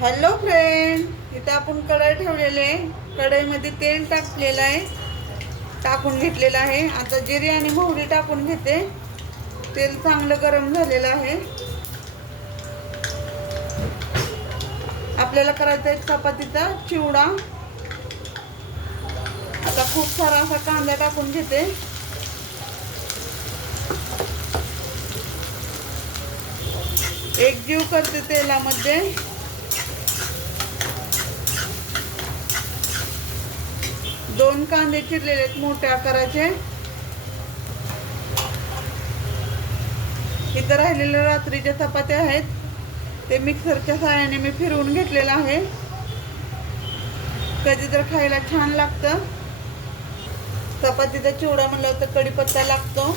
Hello friend, इथं आपण कढई ठेवलेली आहे. कढईमध्ये तेल टाकलेलं आहे, टाकून घेतलेलं आहे. आता जिरे आणि मोहरी टाकून घेते. तेल चांगलं गरम झालेलं आहे. आपल्याला करायचा आहे चपातीचा चिवडा. आता खूप सारा असा कांदा टाकून घेते. एकजीव करते तेलामध्ये. दोन कांदे चिरलेले आहेत मोठ्या आकाराचे. इथं राहिलेल्या रात्रीच्या चपात्या आहेत, ते मिक्सरच्या साहाय्याने मी फिरवून घेतलेलं आहे. कधी तर खायला छान लागतं. चपातीचा चिवडा म्हणलं तर कढीपत्ता लागतो.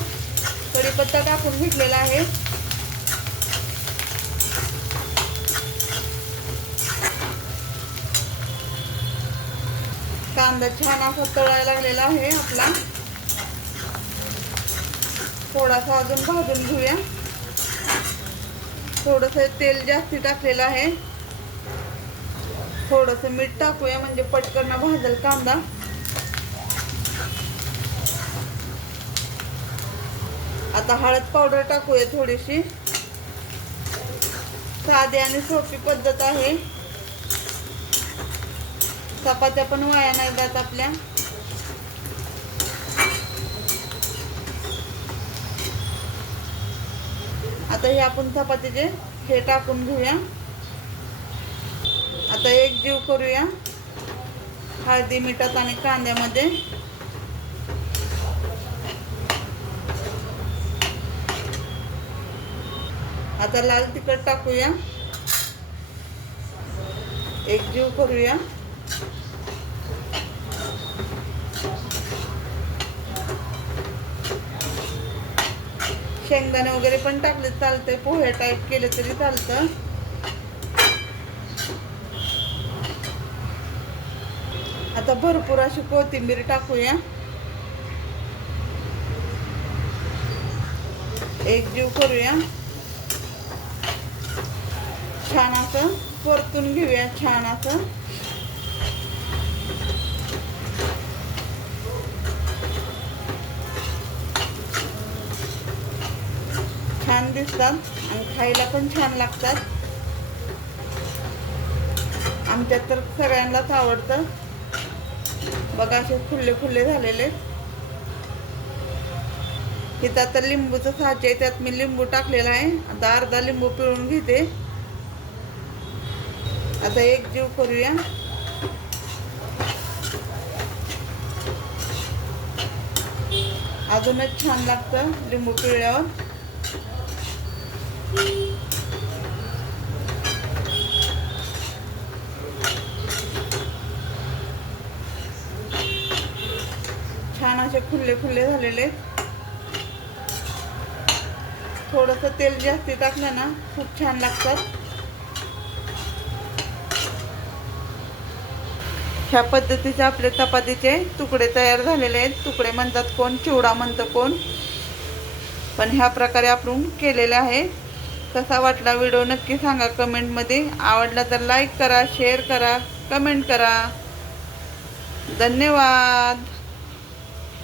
कढीपत्ता टाकून घेतलेला आहे. कांदा छान असा तळायला लागलेला आहे आपला. थोडासा अजून भाजून घेऊया. थोडंसं तेल जास्ती टाकलेलं आहे. थोडंसं मीठ टाकूया म्हणजे पटकन भाजेल कांदा. आता हळद पावडर टाकूया थोडीशी. साधी आणि सोपी पद्धत आहे. चपात्या पण वाया नाही जात आपल्या. आता हे आपण चपातीचे हे टाकून घेऊया. आता एक जीव करूया हळदी मिठात आणि कांद्यामध्ये. आता लाल तिखट टाकूया. एक जीव करूया. शेंगदाणे वगैरे पण टाकले चालते, पोहे टाईप केले तरी चालतं. आता भरपूर अशी कोथिंबीर टाकूया. एकजीव करूया. छान असं परतून घेऊया. छान असं छान दिसतात आणि खायला पण छान लागतात. आमच्यात तर सगळ्यांनाच आवडतं. बघा असे खुल्ले खुल्ले झालेले. इथं आता लिंबूचं साचे आहे, त्यात मी लिंबू टाकलेला आहे. आता अर्धा लिंबू पिळून घेते. आता एक जीव करूया. अजूनच छान लागतं लिंबू पिळल्यावर. छान असे खुल्ले खुल्ले झालेले. थोडंसं तेल जास्ती टाकलं ना खूप छान लागतात. ह्या पद्धतीचे आपले चपातीचे तुकडे तयार झालेले आहेत. तुकडे म्हणतात कोण, चिवडा म्हणतं कोण, पण ह्या प्रकारे आपण केलेले आहे. कसा वाटला व्हिडिओ नक्की सांगा कमेंटमध्ये. आवडला तर लाईक करा, शेअर करा, कमेंट करा. धन्यवाद.